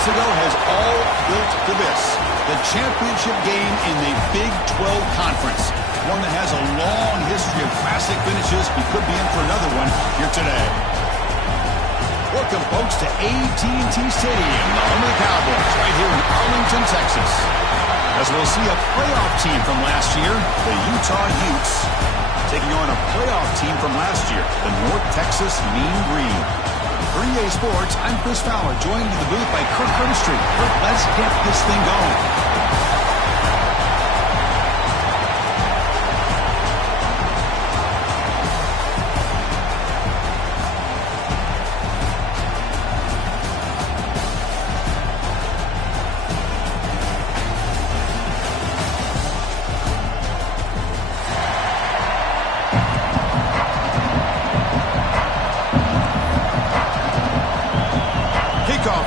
months ago has all built to this. The championship game in the Big 12 Conference. One that has a long history of classic finishes. We could be in for another one here today. Welcome, folks, to AT&T Stadium, the home of the Cowboys, right here in Arlington, Texas. As we'll see a playoff team from last year, the Utah Utes, taking on a playoff team from last year, the North Texas Mean Green. For EA Sports, I'm Chris Fowler, joined in the booth by Kirk Herbstreit. Kirk, let's get this thing going.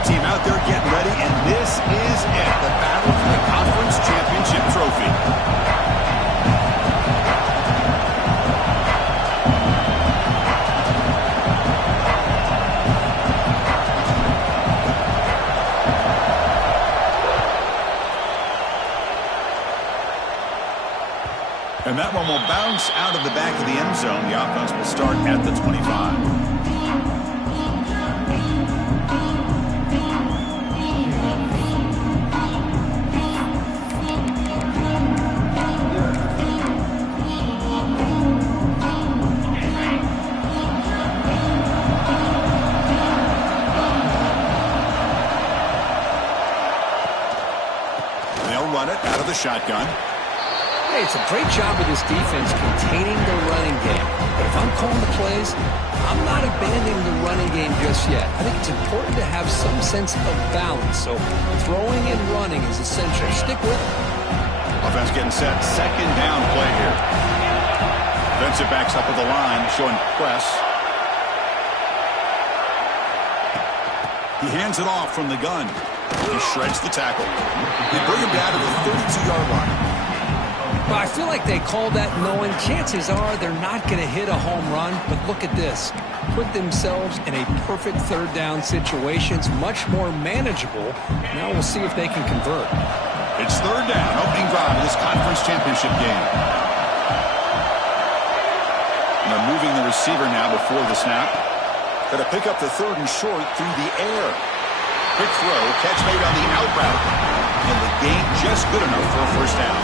Team out there getting ready, and this is it, the battle for the conference championship trophy. And that one will bounce out of the back of the end zone. The offense will start at the 25. Out of the shotgun. Hey, it's a great job of this defense containing the running game. But if I'm calling the plays, I'm not abandoning the running game just yet. I think it's important to have some sense of balance. So throwing and running is essential. Stick with it. Offense getting set. Second down play here. Defensive backs up at the line, showing press. He hands it off from the gun. He shreds the tackle. They bring him down to the 32-yard line. Well, I feel like they called that knowing chances are they're not going to hit a home run. But look at this. Put themselves in a perfect third down situation. It's much more manageable. Now we'll see if they can convert. It's third down. Opening drive of this conference championship game. And they're moving the receiver now before the snap. Got to pick up the third and short through the air. Quick throw, catch made on the out route. And the gain just good enough for a first down.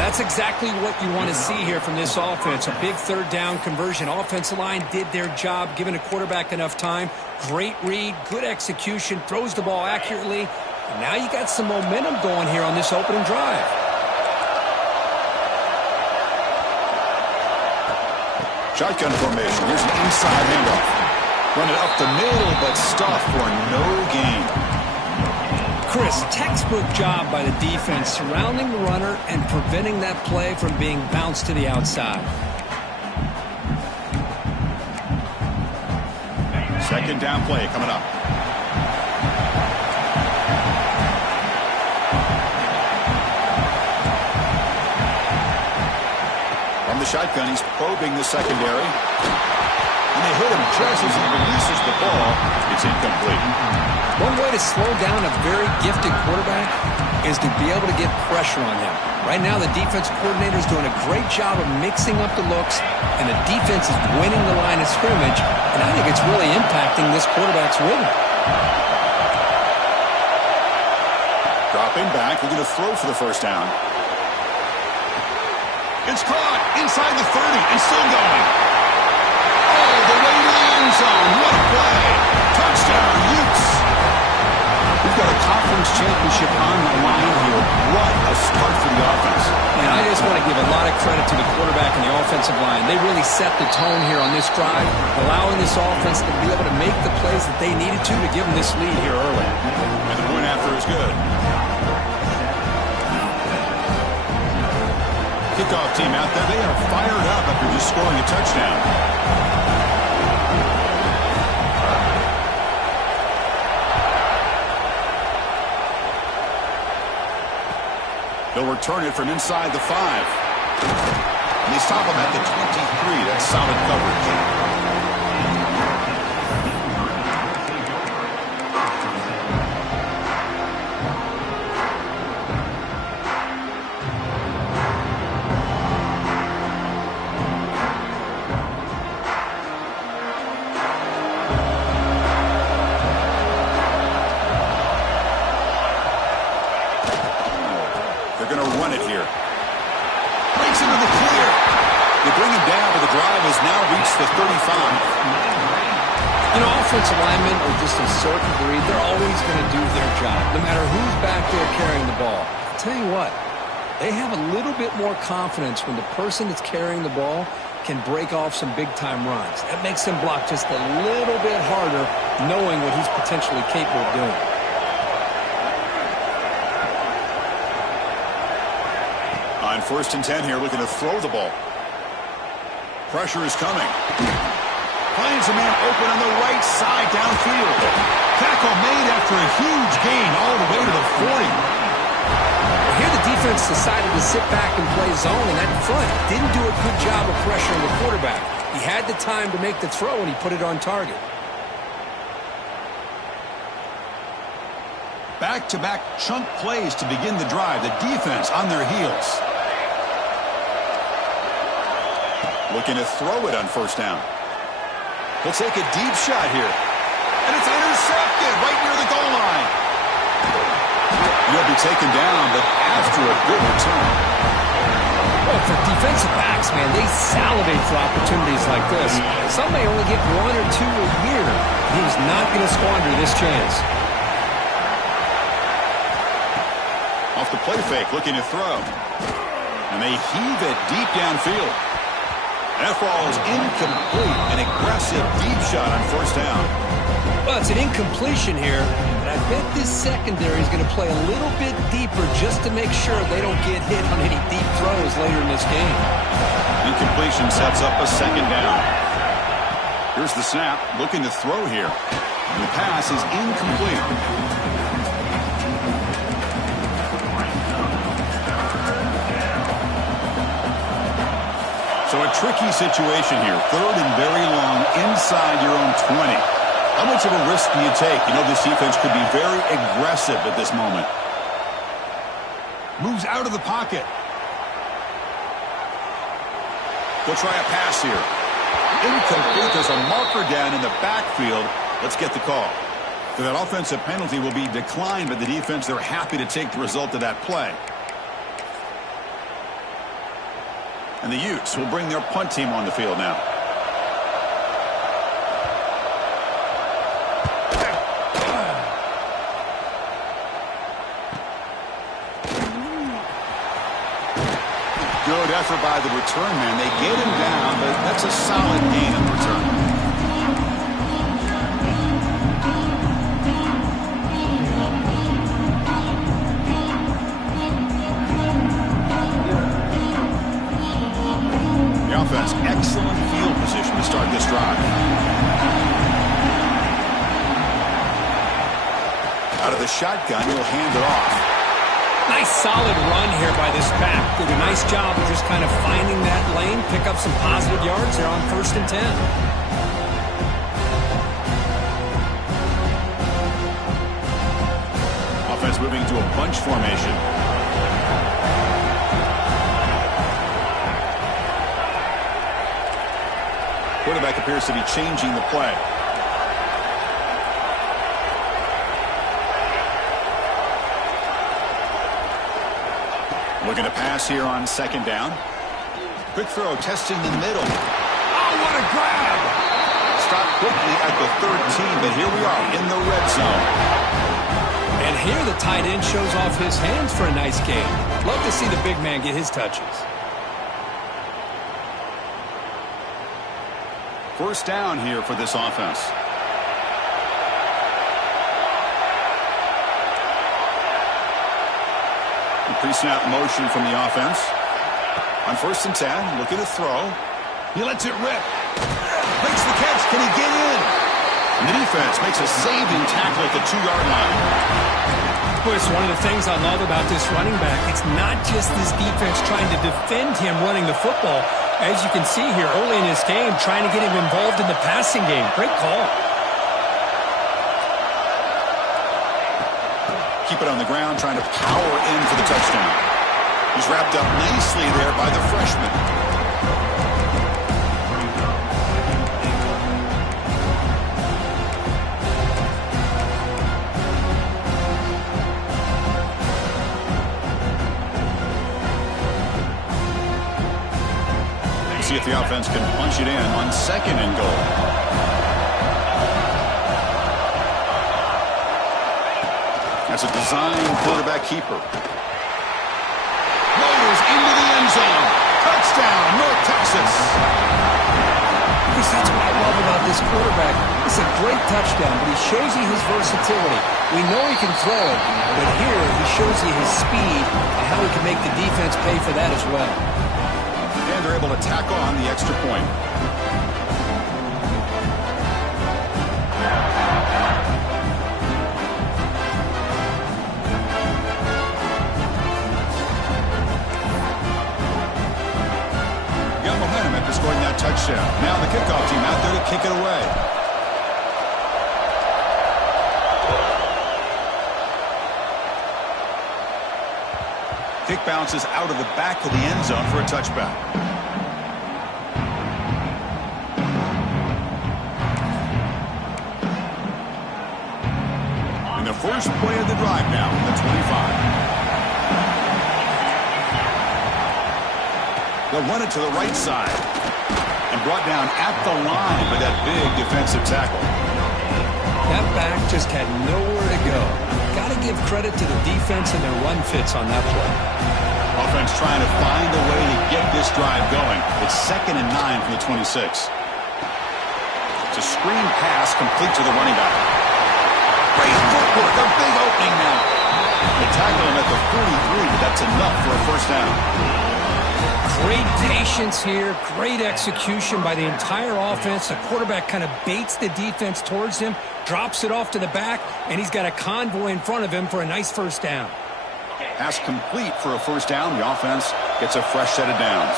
That's exactly what you want to see here from this offense. A big third down conversion. Offensive line did their job, giving a quarterback enough time. Great read, good execution, throws the ball accurately. And now you got some momentum going here on this opening drive. Shotgun formation. Here's an inside handoff. Run it up the middle, but stuffed for no gain. Chris, textbook job by the defense surrounding the runner and preventing that play from being bounced to the outside. Second down play coming up. From the shotgun, he's probing the secondary. And they hit him just as he releases the ball. It's incomplete. One way to slow down a very gifted quarterback is to be able to get pressure on him. Right now, the defense coordinator is doing a great job of mixing up the looks, and the defense is winning the line of scrimmage, and I think it's really impacting this quarterback's rhythm. Dropping back, looking to throw for the first down. It's caught inside the 30 and still going. All the way to the end zone. What a play. Touchdown, Utes. We've got a conference championship on the line here. What a start for the offense. And I just want to give a lot of credit to the quarterback and the offensive line. They really set the tone here on this drive, allowing this offense to be able to make the plays that they needed to give them this lead here early. And the point after is good. Kickoff team out there. They are fired up after just scoring a touchdown. They'll return it from inside the 5. And they stop him at the 23. That's solid coverage. it here. Breaks into the clear. They bring him down, but the drive has now reached the 35. You know, offensive linemen are just a certain breed. They're always going to do their job, no matter who's back there carrying the ball. I'll tell you what, they have a little bit more confidence when the person that's carrying the ball can break off some big-time runs. That makes them block just a little bit harder, knowing what he's potentially capable of doing. On 1st and 10 here, looking to throw the ball. Pressure is coming. Finds a man open on the right side downfield. Tackle made after a huge gain all the way to the 40. Well, here the defense decided to sit back and play zone, and that front didn't do a good job of pressuring the quarterback. He had the time to make the throw, and he put it on target. Back-to-back chunk plays to begin the drive. The defense on their heels. Looking to throw it on 1st down. He'll take a deep shot here. And it's intercepted right near the goal line. He'll be taken down, but after a good return. Well, for defensive backs, man, they salivate for opportunities like this. Some may only get 1 or 2 a year. He was not going to squander this chance. Off the play fake, looking to throw. And they heave it deep downfield. That ball is incomplete. An aggressive deep shot on 1st down. Well, it's an incompletion here, but I bet this secondary is going to play a little bit deeper just to make sure they don't get hit on any deep throws later in this game. Incompletion sets up a 2nd down. Here's the snap, looking to throw here. The pass is incomplete. So a tricky situation here. 3rd and very long inside your own 20. How much of a risk do you take? You know, this defense could be very aggressive at this moment. Moves out of the pocket. They'll try a pass here. Incomplete. There's a marker down in the backfield. Let's get the call. So that offensive penalty will be declined by the defense. They're happy to take the result of that play. And the Utes will bring their punt team on the field now. Good effort by the return man. They get him down, but that's a solid gain in return. Offense, excellent field position to start this drive. Out of the shotgun, he'll hand it off. Nice solid run here by this back. Did a nice job of just kind of finding that lane, pick up some positive yards there on 1st and 10. Offense moving to a bunch formation. Quarterback appears to be changing the play. Looking to pass here on 2nd down. Quick throw, testing the middle. Oh, what a grab! Stopped quickly at the 13, but here we are in the red zone. And here the tight end shows off his hands for a nice gain. Love to see the big man get his touches. 1st down here for this offense. Pre-snap motion from the offense. On 1st and 10, looking to throw. He lets it rip. Makes the catch. Can he get in? And the defense makes a saving tackle at the 2-yard line. Boy, it's one of the things I love about this running back. It's not just this defense trying to defend him running the football. As you can see here early in this game, trying to get him involved in the passing game. Great call. Keep it on the ground, trying to power in for the touchdown. He's wrapped up nicely there by the freshman. See if the offense can punch it in on 2nd and goal. That's a design quarterback keeper. Motors into the end zone. Touchdown, North Texas. Because that's what I love about this quarterback. It's a great touchdown, but he shows you his versatility. We know he can throw it, but here he shows you his speed and how he can make the defense pay for that as well. And they're able to tack on the extra point. Got momentum after scoring that touchdown. Now the kickoff team out there to kick it away. Kick bounces out of the back of the end zone for a touchback. And the first play of the drive now from the 25. They'll run it to the right side. And brought down at the line by that big defensive tackle. That back just had nowhere to go. Got to give credit to the defense and their run fits on that play. Offense trying to find a way to get this drive going. It's 2nd and 9 from the 26. It's a screen pass complete to the running back. Great footwork, a big opening now. They tackle him at the 43, but that's enough for a first down. Great patience here, great execution by the entire offense. The quarterback kind of baits the defense towards him, drops it off to the back, and he's got a convoy in front of him for a nice first down. Pass complete for a first down. The offense gets a fresh set of downs.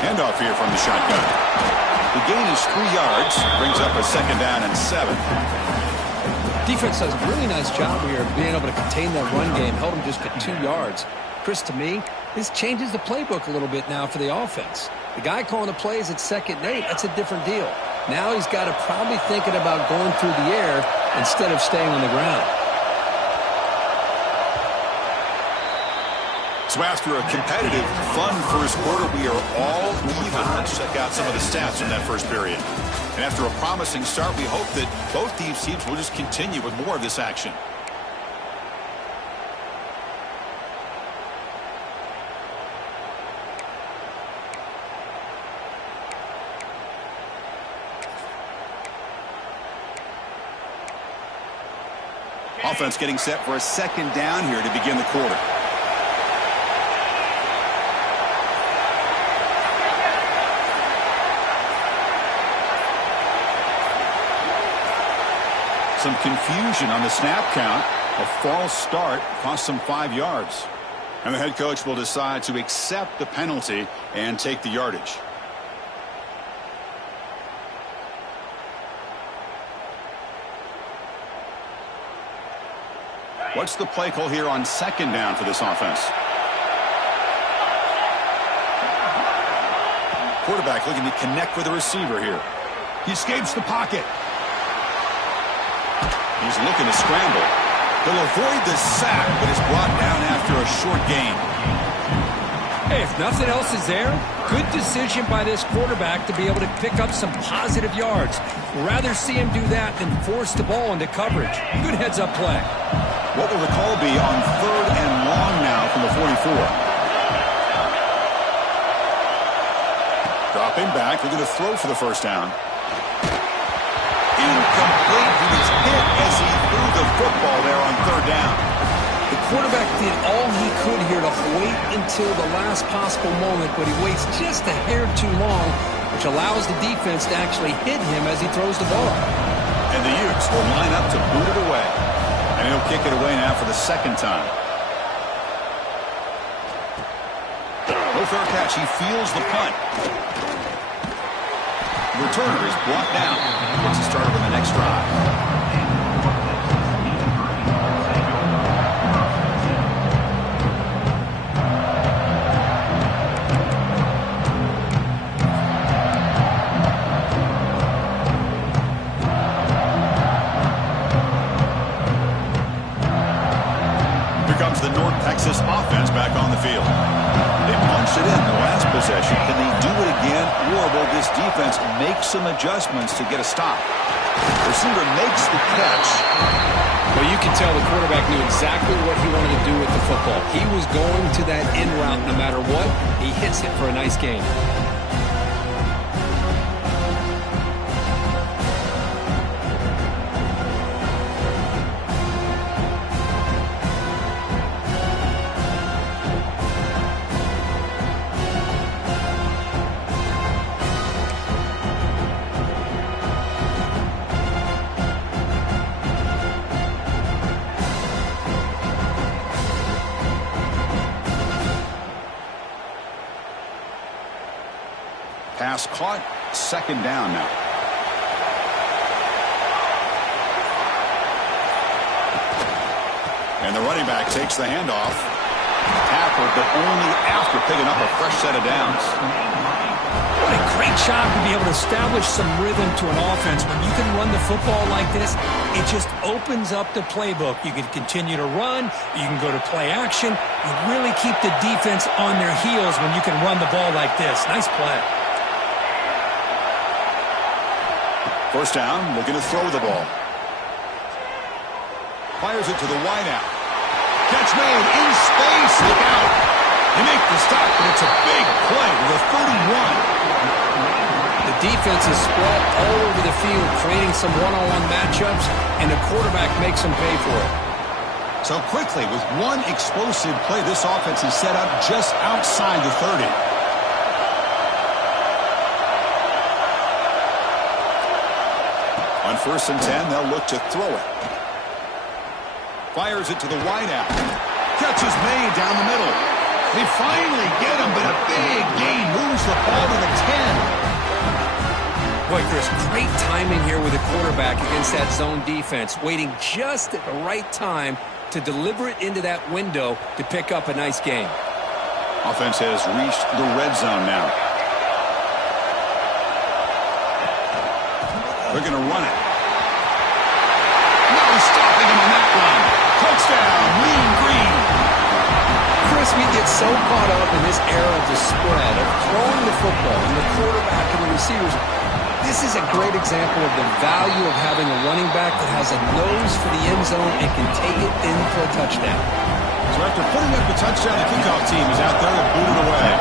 Handoff here from the shotgun. The gain is 3 yards, brings up a 2nd down and 7. Defense does a really nice job here of being able to contain that run game, held him just at 2 yards. Chris, to me, this changes the playbook a little bit now for the offense. The guy calling the plays at 2nd and 8, that's a different deal. Now he's got to probably thinking about going through the air instead of staying on the ground. So after a competitive, fun first quarter, we are all even. Let's check out some of the stats from that first period. And after a promising start, we hope that both these teams will just continue with more of this action. Offense getting set for a 2nd down here to begin the quarter. Some confusion on the snap count. A false start cost them 5 yards. And the head coach will decide to accept the penalty and take the yardage. What's the play call here on 2nd down for this offense? Quarterback looking to connect with the receiver here. He escapes the pocket. He's looking to scramble. He'll avoid the sack, but is brought down after a short gain. Hey, if nothing else is there, good decision by this quarterback to be able to pick up some positive yards. Rather see him do that than force the ball into coverage. Good heads-up play. What will the call be on 3rd and long now from the 44? Dropping back, looking to throw for the first down. Incomplete. He was hit as he threw the football there on 3rd down. The quarterback did all he could here to wait until the last possible moment, but he waits just a hair too long, which allows the defense to actually hit him as he throws the ball. And the Utes will line up to boot it away. And he'll kick it away now for the 2nd time. No fair catch. He feels the punt. The returner is brought down. Gets a start on the next drive. the North Texas offense back on the field. They punched it in the last possession. Can they do it again, or will this defense make some adjustments to get a stop? Receiver makes the catch. Well, you can tell the quarterback knew exactly what he wanted to do with the football. He was going to that in route no matter what. He hits it for a nice gain. Pass caught, second down now. And the running back takes the handoff. Tackled, but only after picking up a fresh set of downs. What a great job to be able to establish some rhythm to an offense. When you can run the football like this, it just opens up the playbook. You can continue to run. You can go to play action. You really keep the defense on their heels when you can run the ball like this. Nice play. First down, looking to throw the ball. Fires it to the wideout. Catch made in space. Look out. They make the stop, but it's a big play with a 31. The defense is spread all over the field, creating some one-on-one matchups, and the quarterback makes them pay for it. So quickly, with one explosive play, this offense is set up just outside the 30. On 1st and 10, they'll look to throw it. Fires it to the wideout. Catch is made down the middle. They finally get him, but a big gain moves the ball to the 10. Boy, Chris, great timing here with the quarterback against that zone defense, waiting just at the right time to deliver it into that window to pick up a nice gain. Offense has reached the red zone now. They're going to run it. No stopping him on that run. Touchdown, Mean Green. Chris, we get so caught up in this era of the spread, of throwing the football, and the quarterback and the receivers. This is a great example of the value of having a running back that has a nose for the end zone and can take it in for a touchdown. So after putting up the touchdown, the kickoff team is out there to boot it away.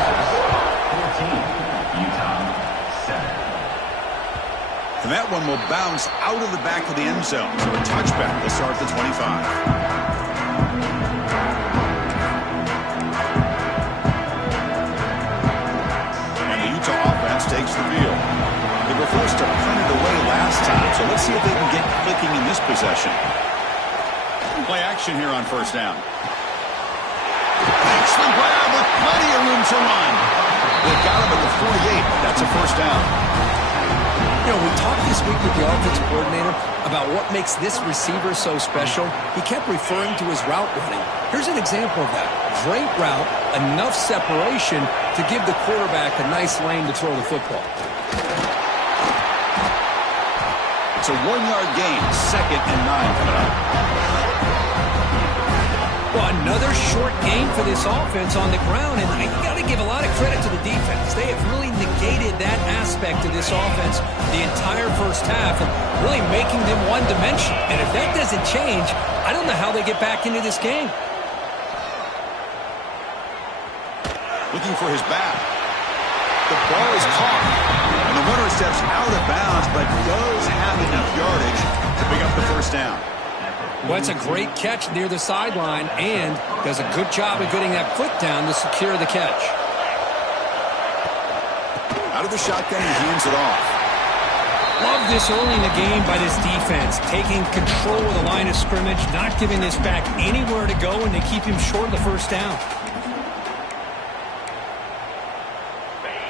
14, Utah 7. And that one will bounce out of the back of the end zone. So a touchback will start at the 25. And the Utah offense takes the field. They were forced to punt it away last time, so let's see if they can get clicking in this possession. Play action here on 1st down. Makes the grab with plenty of room to run. They got him at the 48. That's a 1st down. You know, we talked this week with the offensive coordinator about what makes this receiver so special. He kept referring to his route running. Here's an example of that. Great route, enough separation to give the quarterback a nice lane to throw the football. It's a 1-yard gain, 2nd and 9 coming up. Well, another short gain for this offense on the ground, and you got to give a lot of credit to the defense. They have really negated that aspect of this offense the entire first half and really making them one-dimensional. And if that doesn't change, I don't know how they get back into this game. Looking for his back. The ball is caught, and the runner steps out of bounds, but does have enough yardage to pick up the 1st down. Well, it's a great catch near the sideline and does a good job of getting that foot down to secure the catch. Out of the shotgun, he hands it off. Love this early in the game by this defense, taking control of the line of scrimmage, not giving this back anywhere to go, and they keep him short of the 1st down.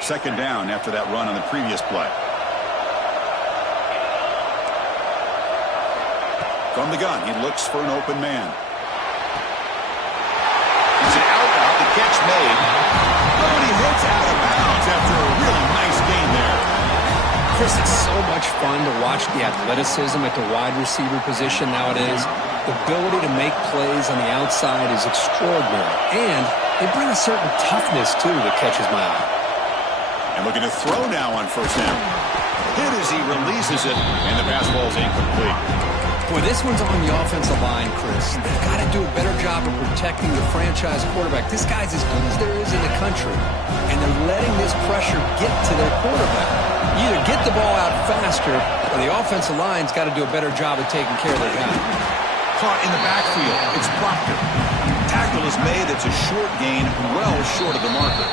2nd down after that run on the previous play. From the gun, he looks for an open man. It's an out route, the catch made. Oh, and he hits out of bounds after a really nice gain there. Chris, it's so much fun to watch the athleticism at the wide receiver position nowadays. The ability to make plays on the outside is extraordinary. And they bring a certain toughness, too, that catches my eye. And looking to throw now on first down. Hit as he releases it, and the pass ball is incomplete. Boy, this one's on the offensive line, Chris. They've got to do a better job of protecting the franchise quarterback. This guy's as good as there is in the country, and they're letting this pressure get to their quarterback. You either get the ball out faster, or the offensive line's got to do a better job of taking care of their guy. Caught in the backfield. It's Proctor. Tackle is made. It's a short gain, well short of the marker.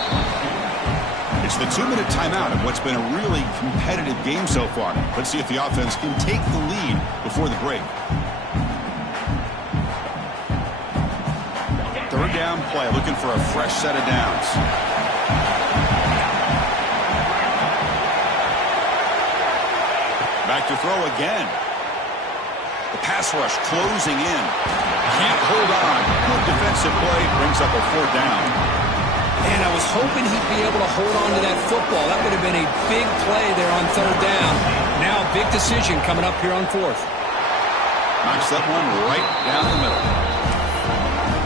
It's the 2-minute timeout of what's been a really competitive game so far. Let's see if the offense can take the lead before the break. Third down play, looking for a fresh set of downs. Back to throw again. The pass rush closing in. Can't hold on. Good defensive play. Brings up a fourth down. And I was hoping he'd be able to hold on to that football. That would have been a big play there on third down. Now a big decision coming up here on fourth. Knocks that one right down the middle.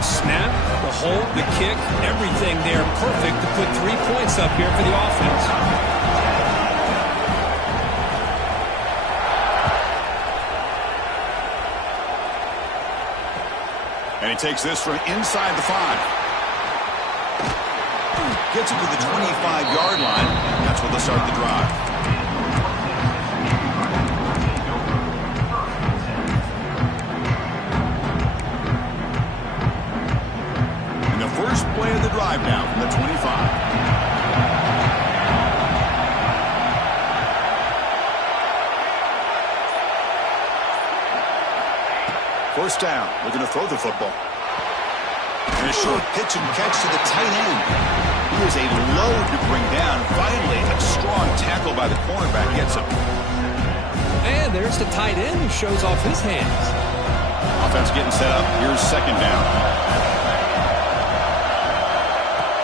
Snap, the hold, the kick, everything there perfect to put 3 points up here for the offense. And he takes this from inside the 5. Gets it to the 25-yard line. That's where they'll start the drive. And the first play of the drive now from the 25. First down. Looking to throw the football. And a short pitch and catch to the tight end. He is a load to bring down. Finally, a strong tackle by the cornerback gets him. And there's the tight end who shows off his hands. Offense getting set up. Here's second down.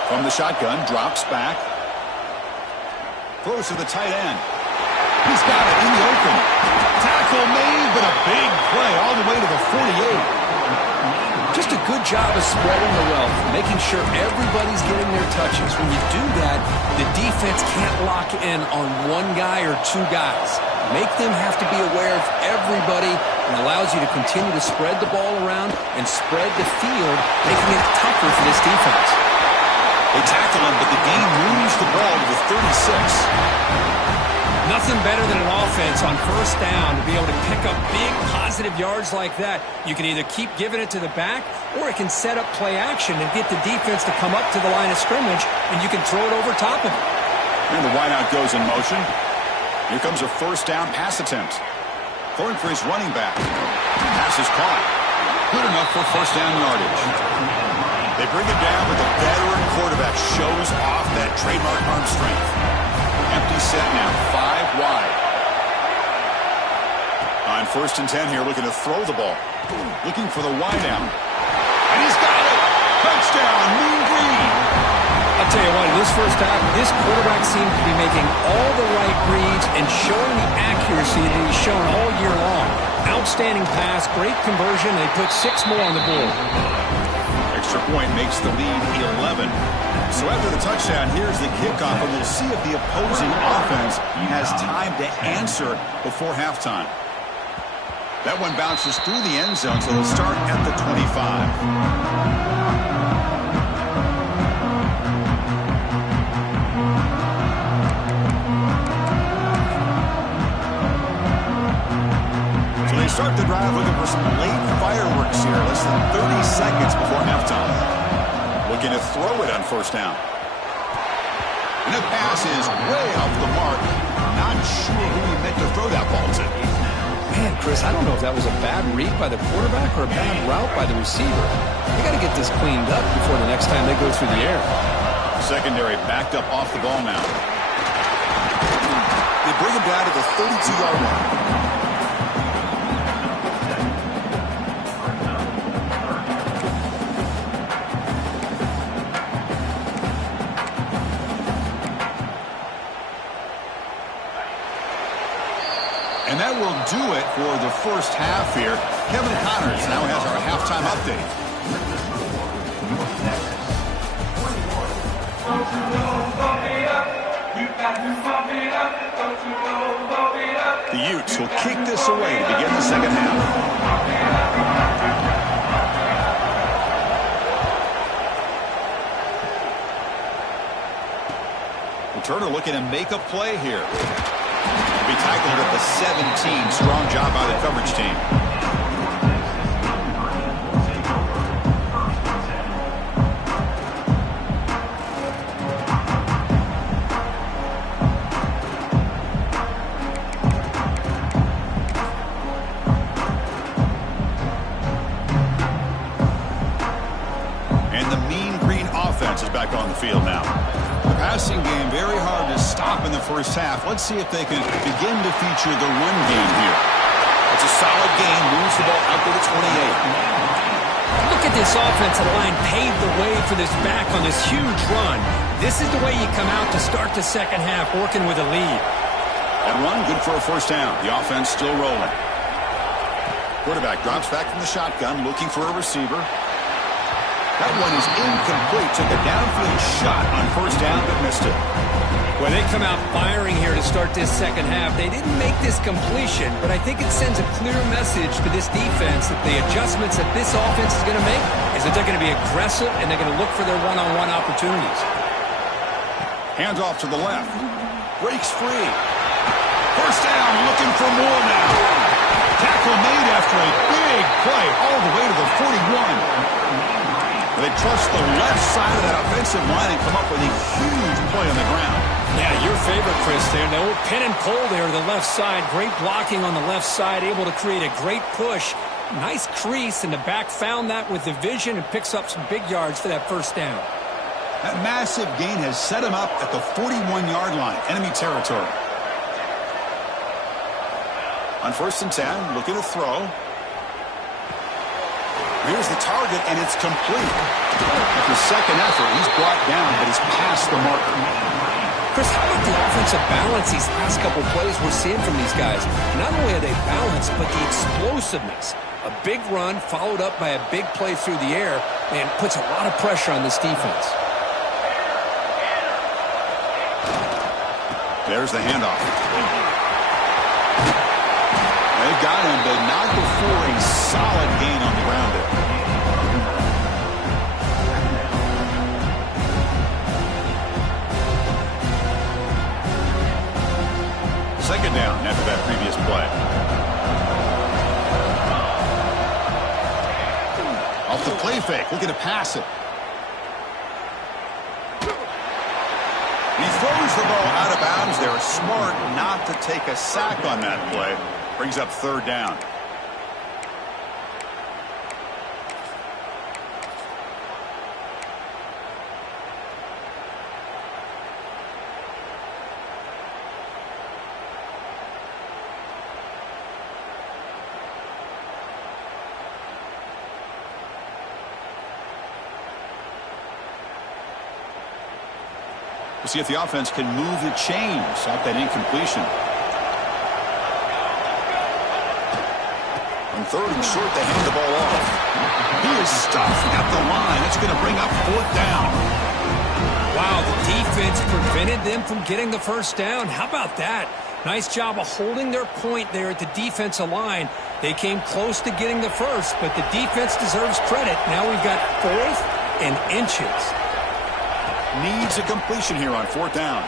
From the shotgun, drops back. Throws to the tight end. He's got it in the open. Tackle made, but a big play all the way to the 48. Just a good job of spreading the wealth, making sure everybody's getting their touches. When you do that, the defense can't lock in on one guy or two guys. Make them have to be aware of everybody and allows you to continue to spread the ball around and spread the field, making it tougher for this defense. They tackle him, but the game moves the ball to the 36. Nothing better than an offense on first down to be able to pick up big positive yards like that. You can either keep giving it to the back, or it can set up play action and get the defense to come up to the line of scrimmage, and you can throw it over top of it. And the wideout goes in motion. Here comes a first down pass attempt. Throwing for his running back. Pass is caught. Good enough for first down yardage. They bring it down, but the veteran quarterback shows off that trademark arm strength. Empty set now, 5 wide. On first and 10 here, looking to throw the ball. Looking for the wideout. And he's got it! Touchdown, Mean Green! I'll tell you what, in this first half, this quarterback seems to be making all the right reads and showing the accuracy that he's shown all year long. Outstanding pass, great conversion. They put 6 more on the board. Extra point makes the lead 11. So after the touchdown, here's the kickoff, and we'll see if the opposing offense has time to answer before halftime. That one bounces through the end zone, so they'll start at the 25. Start the drive looking for some late fireworks here. Less than 30 seconds before halftime. Looking to throw it on first down. And the pass is way off the mark. Not sure who he meant to throw that ball to. Man, Chris, I don't know if that was a bad read by the quarterback or a bad route by the receiver. They got to get this cleaned up before the next time they go through the air. Secondary backed up off the ball now. They bring him down to the 32-yard line. for the first half here. Kevin Connors now has our halftime update. The Utes will kick this away to begin the second half. Turner looking to make a play here. Be tackled at the 17. Strong job by the coverage team. And the Mean Green offense is back on the field now. Passing game very hard to stop in the first half. Let's see if they can begin to feature the run game here. It's a solid game. Moves the ball out to the 28. Look at this offensive line pave the way for this back on this huge run. This is the way you come out to start the second half, working with a lead. That run, good for a first down. The offense still rolling. Quarterback drops back from the shotgun, looking for a receiver. That one is incomplete. Took a downfield shot on first down, but missed it. Well, they come out firing here to start this second half. They didn't make this completion, but I think it sends a clear message to this defense that the adjustments that this offense is going to make is that they're going to be aggressive and they're going to look for their one-on-one opportunities. Hands off to the left. Breaks free. First down, looking for more now. Tackle made after a big play all the way to the 41. They trust the left side of that offensive line and come up with a huge play on the ground. Yeah, your favorite, Chris, there. The old pin and pull there to the left side. Great blocking on the left side, able to create a great push. Nice crease, and the back found that with the vision and picks up some big yards for that first down. That massive gain has set him up at the 41-yard line, enemy territory. On 1st and 10, looking to throw. Here's the target, and it's complete. After second effort, he's brought down, but he's past the marker. Chris, how about the offensive balance these last couple plays we're seeing from these guys? Not only are they balanced, but the explosiveness. A big run followed up by a big play through the air, and puts a lot of pressure on this defense. There's the handoff. They got him, but not before a solid gain on the ground there. Second down after that previous play. Off the play fake, looking to pass it. He throws the ball out of bounds. They're smart not to take a sack on that play. Brings up third down. We'll see if the offense can move the chains off that incompletion. On 3rd and short, they hand the ball off. He is stuffed at the line. It's going to bring up 4th down. Wow, the defense prevented them from getting the first down. How about that? Nice job of holding their point there at the defensive line. They came close to getting the first, but the defense deserves credit. Now we've got 4th and inches. Needs a completion here on 4th down.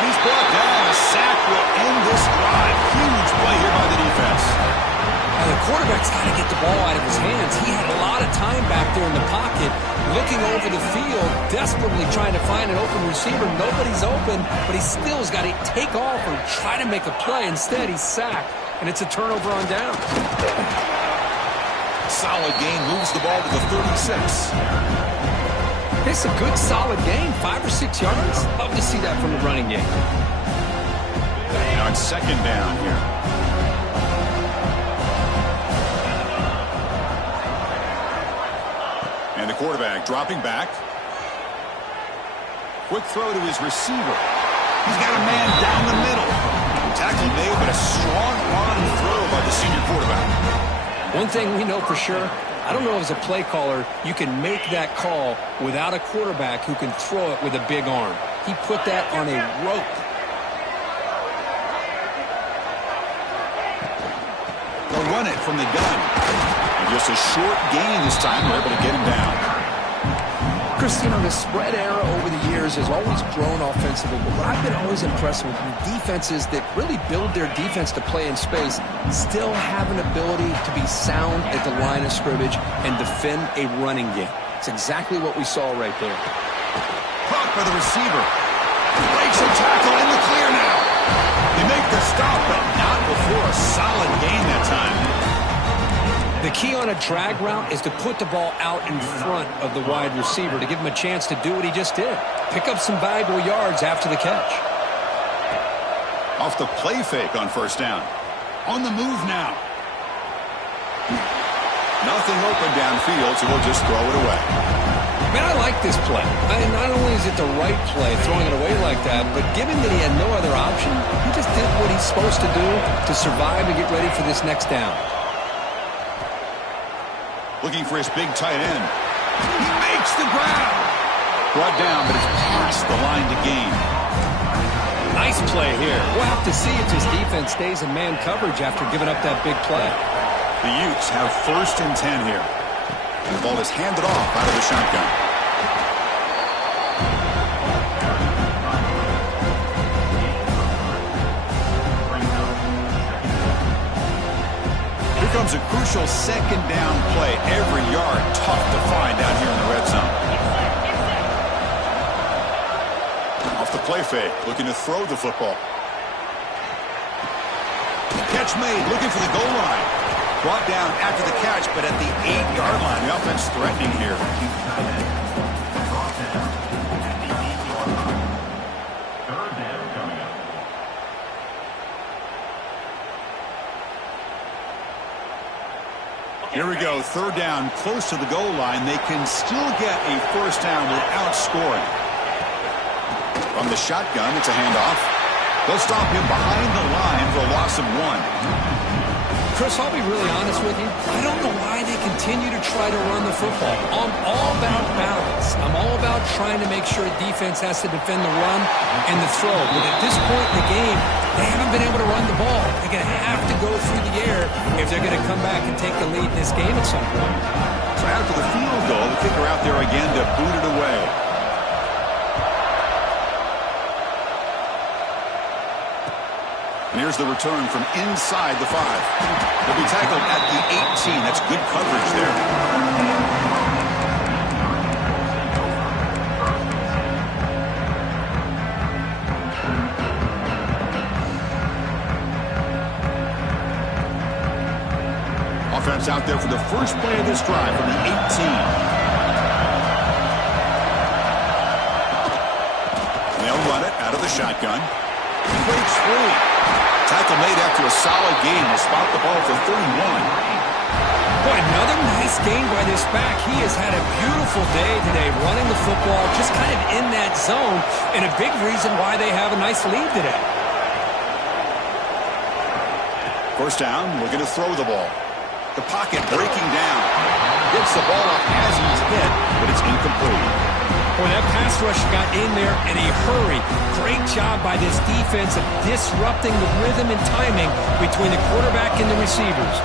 He's brought down. A sack will end this drive. Huge play here by the defense. Now the quarterback's got to get the ball out of his hands. He had a lot of time back there in the pocket, looking over the field, desperately trying to find an open receiver. Nobody's open, but he still has got to take off or try to make a play. Instead, he's sacked, and it's a turnover on down. Solid gain, moves the ball to the 36. It's a good, solid gain, 5 or 6 yards. Love to see that from the running game. Now it's second down here. And the quarterback dropping back. Quick throw to his receiver. He's got a man down the middle. Tackle made, but a strong arm throw by the senior quarterback. One thing we know for sure, I don't know as a play caller, you can make that call without a quarterback who can throw it with a big arm. He put that on a rope. They'll run it from the gun. And just a short gain this time. They're able to get him down. Chris, you know, the spread era over the years has always grown offensively, but what I've been always impressed with defenses that really build their defense to play in space still have an ability to be sound at the line of scrimmage and defend a running game. It's exactly what we saw right there. Caught by the receiver. Breaks a tackle in the clear now. They make the stop, but not before a solid gain that time. The key on a drag route is to put the ball out in front of the wide receiver to give him a chance to do what he just did. Pick up some valuable yards after the catch. Off the play fake on first down. On the move now. Nothing open downfield, so we'll just throw it away. Man, I like this play. Not only is it the right play, throwing it away like that, but given that he had no other option, he just did what he's supposed to do to survive and get ready for this next down. Looking for his big tight end. He makes the grab. Brought down, but it's past the line to gain. Nice play here. We'll have to see if this defense stays in man coverage after giving up that big play. The Utes have 1st and 10 here. The ball is handed off out of the shotgun. Here comes a crucial 2nd down play. Every yard tough to find out here in the red zone. Off the play fake, looking to throw the football. Catch made, looking for the goal line. Brought down after the catch, but at the 8-yard line. The offense threatening here. Here we go, 3rd down, close to the goal line. They can still get a 1st down without scoring. From the shotgun, it's a handoff. They'll stop him behind the line for a loss of 1. Chris, I'll be really honest with you. I don't know why they continue to try to run the football. I'm all about balance. I'm all about trying to make sure defense has to defend the run and the throw. But at this point in the game, they haven't been able to run the ball. They're going to have to go through the air if they're going to come back and take the lead in this game at some point. So after the field goal, the kicker out there again to boot it away. And here's the return from inside the 5. He'll be tackled at the 18. That's good coverage there. Offense out there for the first play of this drive from the 18. They'll run it out of the shotgun. Breaks free. Tackle made after a solid gain. Will spot the ball for 31. Boy, another nice gain by this back. He has had a beautiful day today running the football, just kind of in that zone, and a big reason why they have a nice lead today. 1st down, looking to throw the ball. The pocket breaking down. Gets the ball up as he's hit, but it's incomplete. Boy, that pass rush got in there in a hurry. Great job by this defense of disrupting the rhythm and timing between the quarterback and the receivers.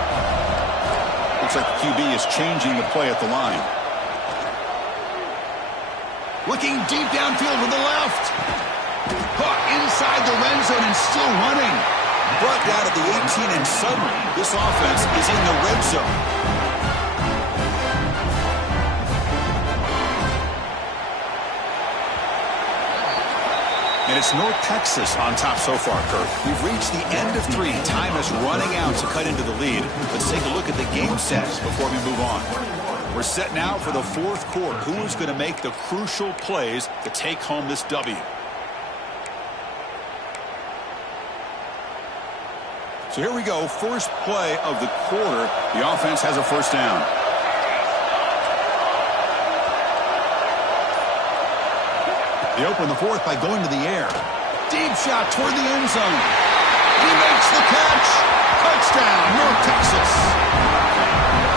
Looks like the QB is changing the play at the line. Looking deep downfield to the left. Caught inside the red zone and still running. Brought down at the 18, and suddenly this offense is in the red zone. And it's North Texas on top so far, Kirk. We've reached the end of 3. Time is running out to cut into the lead. Let's take a look at the game sets before we move on. We're set now for the 4th quarter. Who is going to make the crucial plays to take home this W? So here we go. First play of the quarter. The offense has a 1st down. They open the 4th by going to the air. Deep shot toward the end zone. He makes the catch. Touchdown, North Texas.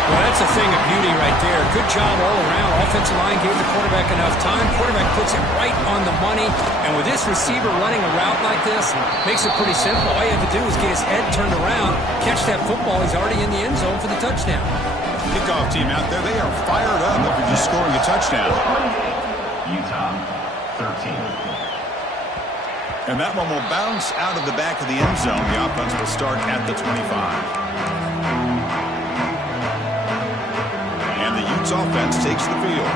Well, that's a thing of beauty right there. Good job all around. Offensive line gave the quarterback enough time. Quarterback puts it right on the money. And with this receiver running a route like this, makes it pretty simple. All you have to do is get his head turned around, catch that football. He's already in the end zone for the touchdown. Kickoff team out there, they are fired up after just scoring a touchdown. Utah, 13. And that one will bounce out of the back of the end zone. The offense will start at the 25. And the Utes offense takes the field.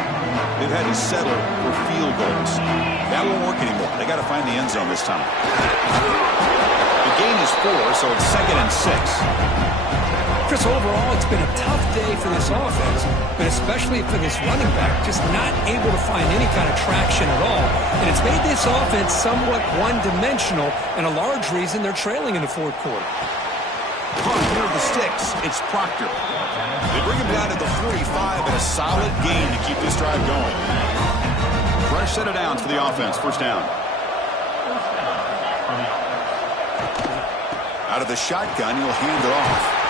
They've had to settle for field goals. That won't work anymore. They got to find the end zone this time. The gain is 4, so it's 2nd and 6. Chris, overall, it's been a tough day for this offense, but especially for this running back, just not able to find any kind of traction at all. And it's made this offense somewhat one-dimensional, and a large reason they're trailing in the fourth quarter. Near the sticks, it's Proctor. They bring him down to the 45 and a solid gain to keep this drive going. Fresh set of downs for the offense. First down. Out of the shotgun, he'll hand it off.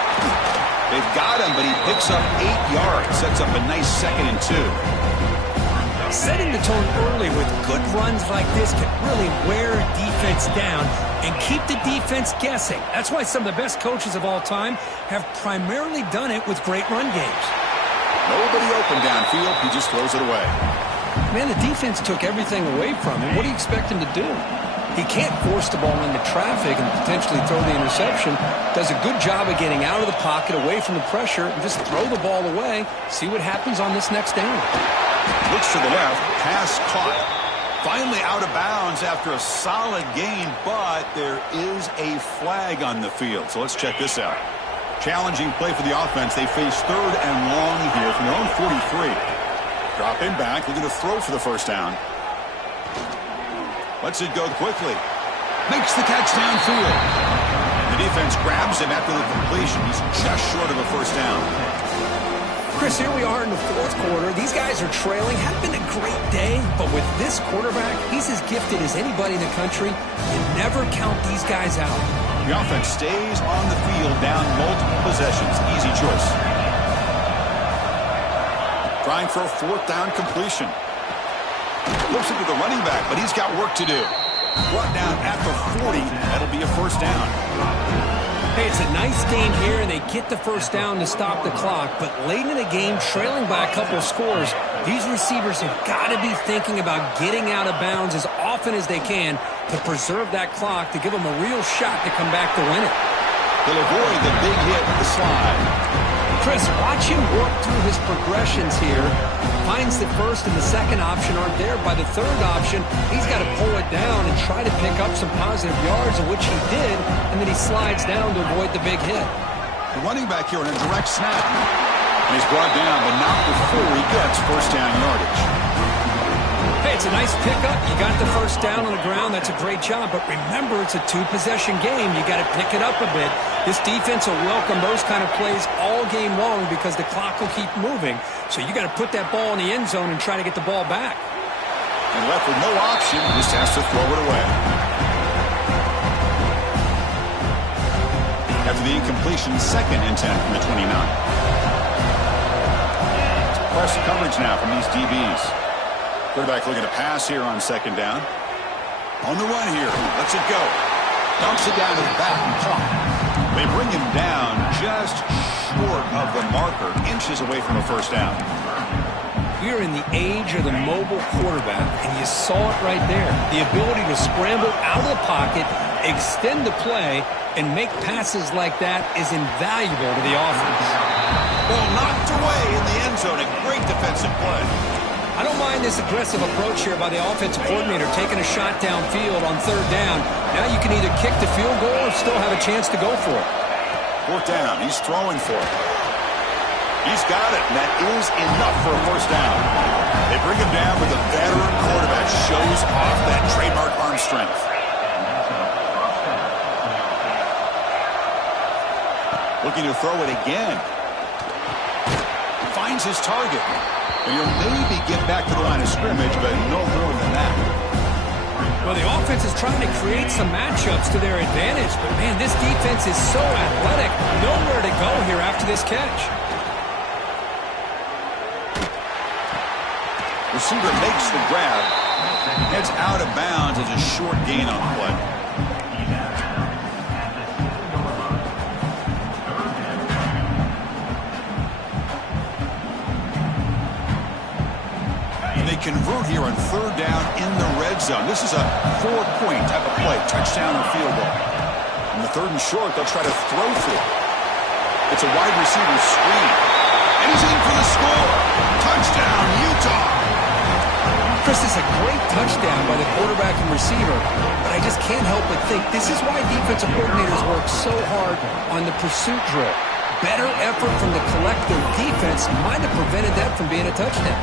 They've got him, but he picks up 8 yards. Sets up a nice 2nd and 2. Setting the tone early with good runs like this can really wear a defense down and keep the defense guessing. That's why some of the best coaches of all time have primarily done it with great run games. Nobody open downfield. He just throws it away. Man, the defense took everything away from him. What do you expect him to do? He can't force the ball into traffic and potentially throw the interception. Does a good job of getting out of the pocket, away from the pressure, and just throw the ball away. See what happens on this next down. Looks to the left. Pass caught. Finally out of bounds after a solid gain, but there is a flag on the field. So let's check this out. Challenging play for the offense. They face 3rd and long here from their own 43. Dropping back. Looking to throw for the first down. Lets it go quickly. Makes the catch downfield. The defense grabs him after the completion. He's just short of a first down. Chris, here we are in the fourth quarter. These guys are trailing. Hadn't been a great day, but with this quarterback, he's as gifted as anybody in the country. You never count these guys out. The offense stays on the field down multiple possessions. Easy choice. Trying for a 4th down completion. Looks into the running back, but he's got work to do. Brought down at the 40. That'll be a first down. Hey, it's a nice game here, and they get the first down to stop the clock. But late in the game, trailing by a couple of scores, these receivers have got to be thinking about getting out of bounds as often as they can to preserve that clock, to give them a real shot to come back to win it. He'll avoid the big hit with the slide. Chris, watch him work through his progressions here. Finds the first and the second option aren't there. By the third option, he's got to pull it down and try to pick up some positive yards, of which he did, and then he slides down to avoid the big hit. The running back here in a direct snap. And he's brought down, but not before he gets first down yardage. Hey, it's a nice pickup. You got the first down on the ground. That's a great job. But remember, it's a 2-possession game. You got to pick it up a bit. This defense will welcome those kind of plays all game long because the clock will keep moving. So you got to put that ball in the end zone and try to get the ball back. And left with no option, just has to throw it away. After the incompletion, 2nd and 10 from the 29. Press coverage now from these DBs. Quarterback looking to pass here on 2nd down. On the run here. Lets it go. Dumps it down to the back and caught. They bring him down just short of the marker, inches away from a first down. We're in the age of the mobile quarterback, and you saw it right there. The ability to scramble out of the pocket, extend the play, and make passes like that is invaluable to the offense. Ball knocked away in the end zone. A great defensive play. I don't mind this aggressive approach here by the offensive coordinator, taking a shot downfield on 3rd down. Now you can either kick the field goal or still have a chance to go for it. 4th down. He's throwing for it. He's got it, and that is enough for a first down. They bring him down, but the veteran quarterback shows off that trademark arm strength. Looking to throw it again. Finds his target. And he'll maybe get back to the line of scrimmage, but no more than that. Well, the offense is trying to create some matchups to their advantage, but man, this defense is so athletic. Nowhere to go here after this catch. Receiver makes the grab. Heads out of bounds as a short gain on the play. They convert here on third down in the red zone. This is a 4-point type of play, touchdown or field goal. In the third and short, they'll try to throw for it. It's a wide receiver screen. And he's in for the score. Touchdown, Utah. Chris, is a great touchdown by the quarterback and receiver, but I just can't help but think this is why defensive coordinators work so hard on the pursuit drill. Better effort from the collective defense might have prevented that from being a touchdown.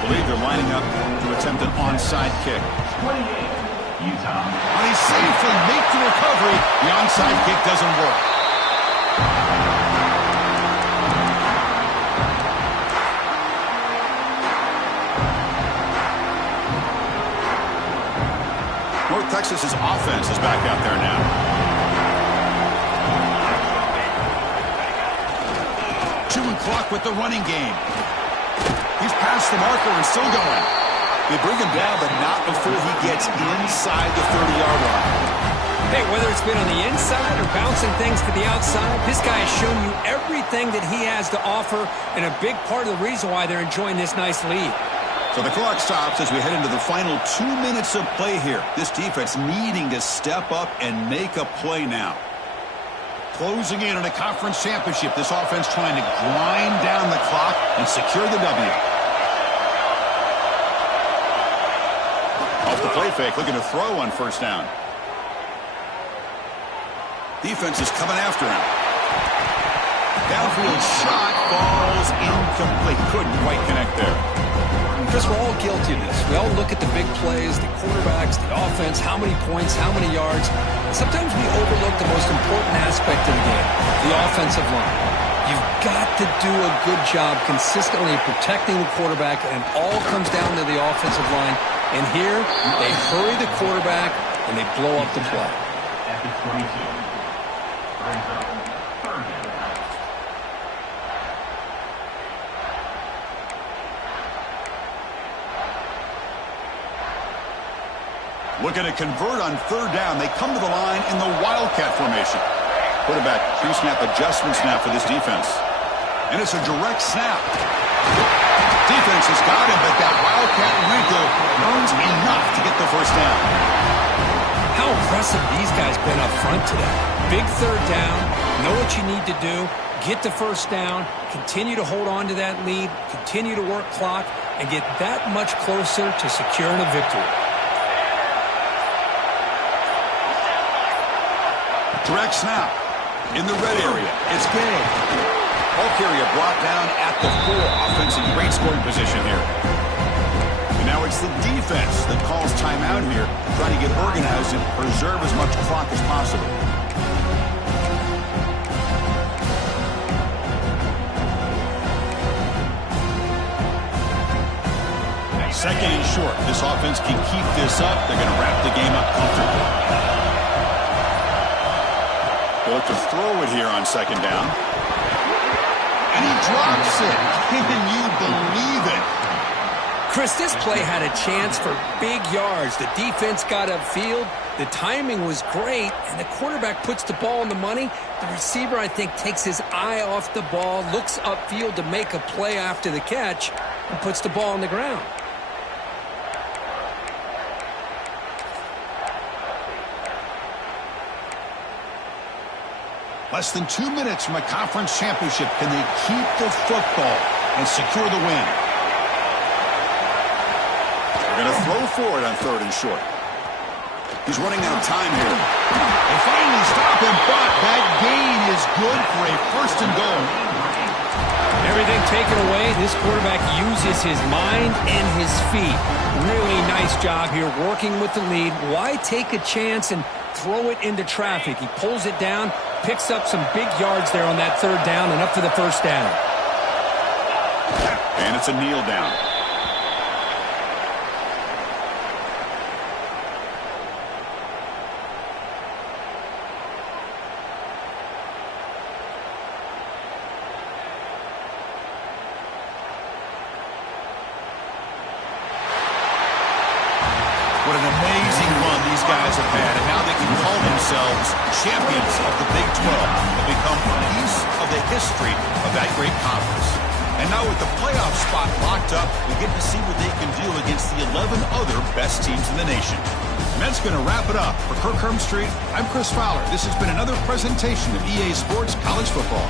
I believe they're lining up to attempt an onside kick. 28, Utah. And he safely makes the recovery. The onside kick doesn't work. North Texas's offense is back out there now. Chewing clock with the running game. He's past the marker and still going. They bring him down, but not before he gets inside the 30-yard line. Hey, whether it's been on the inside or bouncing things to the outside, this guy has shown you everything that he has to offer, and a big part of the reason why they're enjoying this nice lead. So the clock stops as we head into the final 2 minutes of play here. This defense needing to step up and make a play now. Closing in on a conference championship, this offense trying to grind down the clock and secure the W. Off the play fake, looking to throw on first down. Defense is coming after him. Downfield shot falls incomplete. Couldn't quite connect there. Chris, we're all guilty of this. We all look at the big plays, the quarterbacks, the offense, how many points, how many yards. Sometimes we overlook the most important aspect of the game, the offensive line. You've got to do a good job consistently protecting the quarterback, and it all comes down to the offensive line. And here, they hurry the quarterback, and they blow up the play. At the 22. Red zone. Third down. Looking to convert on third down. They come to the line in the Wildcat formation. Quarterback pre-snap adjustments now for this defense. And it's a direct snap. Defense has got him, but that Wildcat wrinkle earns enough to get the first down. How impressive these guys been up front today. Big third down, know what you need to do, get the first down, continue to hold on to that lead, continue to work clock, and get that much closer to securing a victory. Direct snap in the red area. It's game. Ball carrier brought down at the 4. Offense in great scoring position here. And now it's the defense that calls timeout here, trying to get organized and preserve as much clock as possible. Second and short. This offense can keep this up. They're going to wrap the game up comfortably. They look to throw it here on second down. And he drops it. Can you believe it? Chris, this play had a chance for big yards. The defense got upfield. The timing was great, and the quarterback puts the ball on the money. The receiver, I think, takes his eye off the ball, looks upfield to make a play after the catch, and puts the ball on the ground. Less than 2 minutes from a conference championship. Can they keep the football and secure the win? They're going to throw for it on third and short. He's running out of time here. They finally stop him, but that gain is good for a first and goal. Everything taken away, this quarterback uses his mind and his feet. Really nice job here working with the lead. Why take a chance and throw it into traffic? He pulls it down, picks up some big yards there on that third down and up for the first down. And it's a kneel down. these guys have had and now they can call themselves champions of the Big 12 and become a piece of the history of that great conference. And now with the playoff spot locked up, we get to see what they can do against the 11 other best teams in the nation. And that's going to wrap it up. For Kirk Street, I'm Chris Fowler. This has been another presentation of EA Sports College Football.